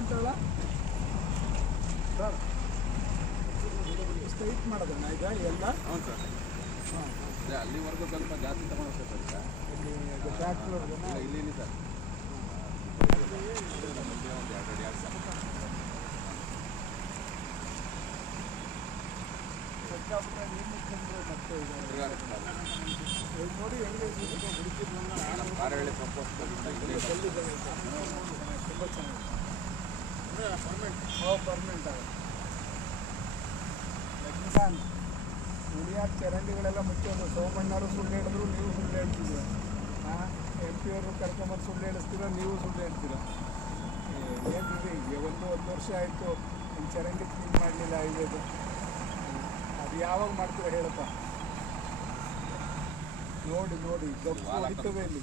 ಅಂತ sir. Straight ಮಾಡೋದನ್ನ ಈಗ ಎಲ್ಲ ಹೌದು ಸರ್. ಹಾಂ ಅಲ್ಲಿವರೆಗೂ ಸ್ವಲ್ಪ ಜಾಸ್ತಿ ತಗೊಂಡು ಸರ್ ಸರ್. ಇಲ್ಲಿ ಟ್ರ್ಯಾಕ್ಟ್ರವ್ರಿಗೂ ಇಲ್ಲಿ ಇಲ್ಲಿ ಸರ್. ಒಂದು ಎರಡು ಎರಡು ಸರ್. ನೋಡಿ ಹೆಂಗೆ ಹುಡುಕಿದ್ರಲ್ಲ ಆಳ ಬಾರಹಳ್ಳಿ ಪ್ರಪೋಸ್ ಲಕ್ಷ್ಮೀಕಾಂತ್ ಉಳಿಯಾದ ಚರಂಡಿಗಳೆಲ್ಲ ಮುಚ್ಚೋದು. ಸೋಮಣ್ಣವರು ಸುಳ್ಳು ಹೇಳಿದ್ರು ನೀವು ಸುಳ್ಳು ಹೇಳ್ತಿದ್ದೀರ? ಹಾಂ ಎಂ ಪಿ ಅವರು ಕರ್ಕೊಂಬಂದು ಸುಳ್ಳು ಹೇಳಿಸ್ತೀರ ನೀವು ಸುಳ್ಳು ಹೇಳ್ತೀರ? ಏನಿದೆ ಈಗ ಒಂದು ಒಂದು ವರ್ಷ ಆಯಿತು ನಿಮ್ಮ ಚರಂಡಿ ಕ್ಲೀನ್ ಮಾಡಲಿಲ್ಲ ಹೈವೇದು ಅದು ಯಾವಾಗ ಮಾಡ್ತೀರ ಹೇಳಪ್ಪ. ನೋಡಿ ನೋಡಿ ಹೊಡಿತವೆ ಇಲ್ಲಿ.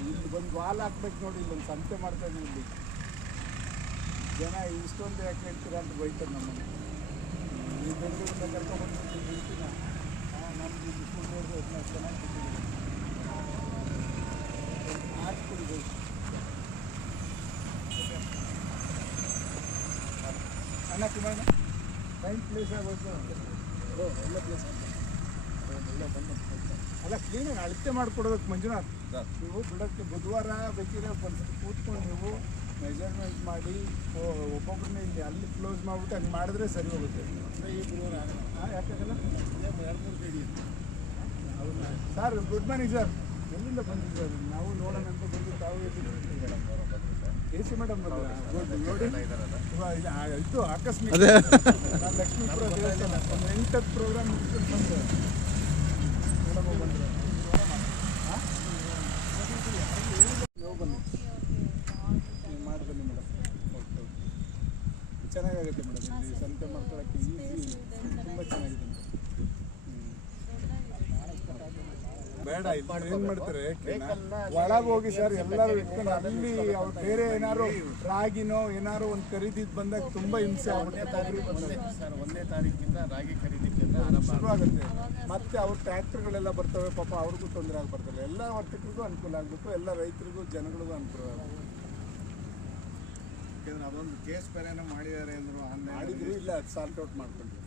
ಇಲ್ಲಿ ಬಂದು ವಾಲ್ ಹಾಕ್ಬೇಕು ನೋಡಿ ಇಲ್ಲೊಂದು ಸಂತೆ ಮಾಡ್ತಾ ಇದೀವಿ ಇಲ್ಲಿ. ಜನ ಇಷ್ಟೊಂದು ಯಾಕೆ ಹೇಳ್ತೀರಾ ಅಂತ ಬೈತಾರೆ ನಮ್ಮನ್ನು. ಈ ಬೆಂಗಳೂರಿಂದ ಕರ್ಕೊಂಡ್ಬಂದು ಚೆನ್ನಾಗಿ ಅಣ್ಣ ಕುಮಾರ ಟೈಮ್ ಪ್ಲೇಸ್ ಆಗೋಯ್ತು ಓ ಒಳ್ಳೆ ಪ್ಲೇಸ್ ಒಳ್ಳೆ ಬಂದು ಅಲ್ಲ ಕ್ಲೀನಾಗಿ ಅಳತೆ ಮಾಡಿಕೊಡೋದಕ್ಕೆ ಮಂಜುನಾಥ್. ನೀವು ಬಿಡೋಕ್ಕೆ ಬುಧವಾರ ಬೇಕಿದ್ರೆ ಬಂದು ಕೂತ್ಕೊಂಡು ನೀವು ಮೆಜರ್ಮೆಂಟ್ ಮಾಡಿ ಒಬ್ಬೊಬ್ಬರನ್ನ ಇಲ್ಲಿ ಅಲ್ಲಿ ಕ್ಲೋಸ್ ಮಾಡಿಬಿಟ್ಟು ಹಂಗೆ ಮಾಡಿದ್ರೆ ಸರಿ ಹೋಗುತ್ತೆ. ಯಾಕಾಗಲ್ಲ ಸರ್ ಗುಡ್ ಮಾರ್ನಿಂಗ್ ಸರ್ ಎಲ್ಲಿಂದ ಬಂದಿದ್ದೀರಾ? ನಾವು ನೋಡೋಣ ಅಂತ ಬಂದು ತಾವು ಎ ಸಿ ಮೇಡಮ್ ಗುಡ್ ನೋಡಿ. ಇದು ಇದು ಆಕಸ್ಮಿಕ. ನಾನು ಲಕ್ಷ್ಮೀಪುರ ದೇವಸ್ಥಾನ. ಒಂದು ಎಂಟತ್ತು ಪ್ರೋಗ್ರಾಮ್ ಮುಗಿಸ್ಕೊಂಡು ಬಂದೆ ಮೇಡಮ್ ಬಂದರು ಹಾಂ ನೀವು ಬನ್ನಿ ನೀವು ಮಾಡಿ ಬನ್ನಿ ಮೇಡಮ್ ಓಕೆ ಓಕೆ ಚೆನ್ನಾಗಾಗುತ್ತೆ ಮೇಡಮ್ ಇಲ್ಲಿ ಸಂತೆ ಮಾಡ್ಕೊಳ್ಳೋಕ್ಕೆ ಈಸಿ ತುಂಬ ಚೆನ್ನಾಗಿದೆ. ಬೇಡ ಇಲ್ಲಿ ಏನು ಮಾಡ್ತಾರೆ ಒಳಗೆ ಹೋಗಿ ಸರ್ ಎಲ್ಲರೂ ಇಟ್ಕೊಂಡು ಅಲ್ಲಿ ಅವ್ರು ಬೇರೆ ಏನಾರು ರಾಗಿನೋ ಏನಾರು ಒಂದು ಖರೀದಿದ್ ಬಂದಾಗ ತುಂಬಾ ಹಿಂಸೆ ಬಂದಾಗ. ಸರ್ ಒಂದನೇ ತಾರೀಕಿಂದ ರಾಗಿ ಖರೀದಿ ಕೇಂದ್ರ ಆರಂಭ ಆಗುತ್ತೆ. ಮತ್ತೆ ಅವ್ರ ಟ್ರ್ಯಾಕ್ಟರ್ಗಳೆಲ್ಲ ಬರ್ತವೆ ಪಾಪ ಅವ್ರಿಗೂ ತೊಂದರೆ ಆಗ್ಬರ್ತಲ್ಲ ಎಲ್ಲ ವರ್ತಕರಿಗೂ ಅನುಕೂಲ ಆಗಬೇಕು ಎಲ್ಲ ರೈತರಿಗೂ ಜನಗಳಿಗೂ ಅನುಕೂಲ ಆಗಬೇಕು ಅದೊಂದು ಕೇಸ್ ಬೇರೆನೋ ಮಾಡಿದ್ದಾರೆ ಅಂದ್ರು ಆನ್ಲೈನ್ ಮಾಡಿದ್ರು ಇಲ್ಲ ಅದು ಸಾಲ್ಟ್ ಔಟ್ ಮಾಡ್ಕೊಂಡ್ರು.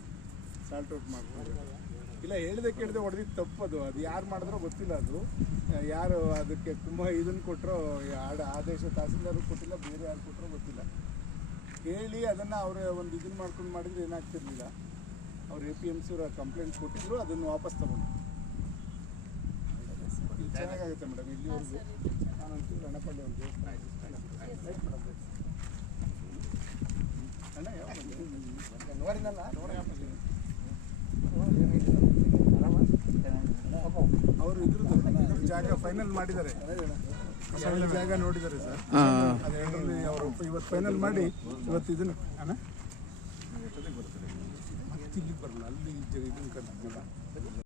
ಸಾಲ್ಟ್ ಔಟ್ ಮಾಡ್ಕೊಂಡ್ರು. ಇಲ್ಲ ಹೇಳ್ದೆ ಕೇಳಿದೆ ಹೊಡೆದಿದ್ದು ತಪ್ಪದು. ಅದು ಯಾರು ಮಾಡಿದ್ರೋ ಗೊತ್ತಿಲ್ಲ ಅದು. ಯಾರು ಅದಕ್ಕೆ ತುಂಬ ಇದನ್ನು ಕೊಟ್ಟರೋ ಆಡ ಆದೇಶ ತಹಸೀಲ್ದಾರು ಕೊಟ್ಟಿಲ್ಲ ಬೇರೆ ಯಾರು ಕೊಟ್ಟರೋ ಗೊತ್ತಿಲ್ಲ. ಕೇಳಿ ಅದನ್ನು ಅವರು ಒಂದು ಇದನ್ನು ಮಾಡ್ಕೊಂಡು ಮಾಡಿದ್ರೆ ಏನಾಗ್ತಿರ್ಲಿಲ್ಲ. ಅವ್ರು A P M C complaint ಕೊಟ್ಟಿದ್ರು ಅದನ್ನು ವಾಪಸ್ ತಗೊಂಡು ಚೆನ್ನಾಗಾಗುತ್ತೆ ಮೇಡಮ್ ಇಲ್ಲಿವರೆಗೂ ನಾನಂತೂ ರಣಪಳ್ಳಿ ಒಂದು ದೇವಸ್ಥಾನ ಅವರು ಇದ್ರದ್ದು ಇದ್ರ ಜಾಗ ಫೈನಲ್ ಮಾಡಿದ್ದಾರೆ. ಜಾಗ ನೋಡಿದ್ದಾರೆ ಸರ್. ಅದೆರಡರಲ್ಲಿ ಅವರು ಇವತ್ತು ಫೈನಲ್ ಮಾಡಿ ಇವತ್ತು ಇದನ್ನು ಅಣ್ಣ? ಮತ್ತೆ ಇಲ್ಲಿಗೆ ಬರಲ್ಲ. ಅಲ್ಲಿ ಇದನ್ನು ಕರ್ಕೊಂಡು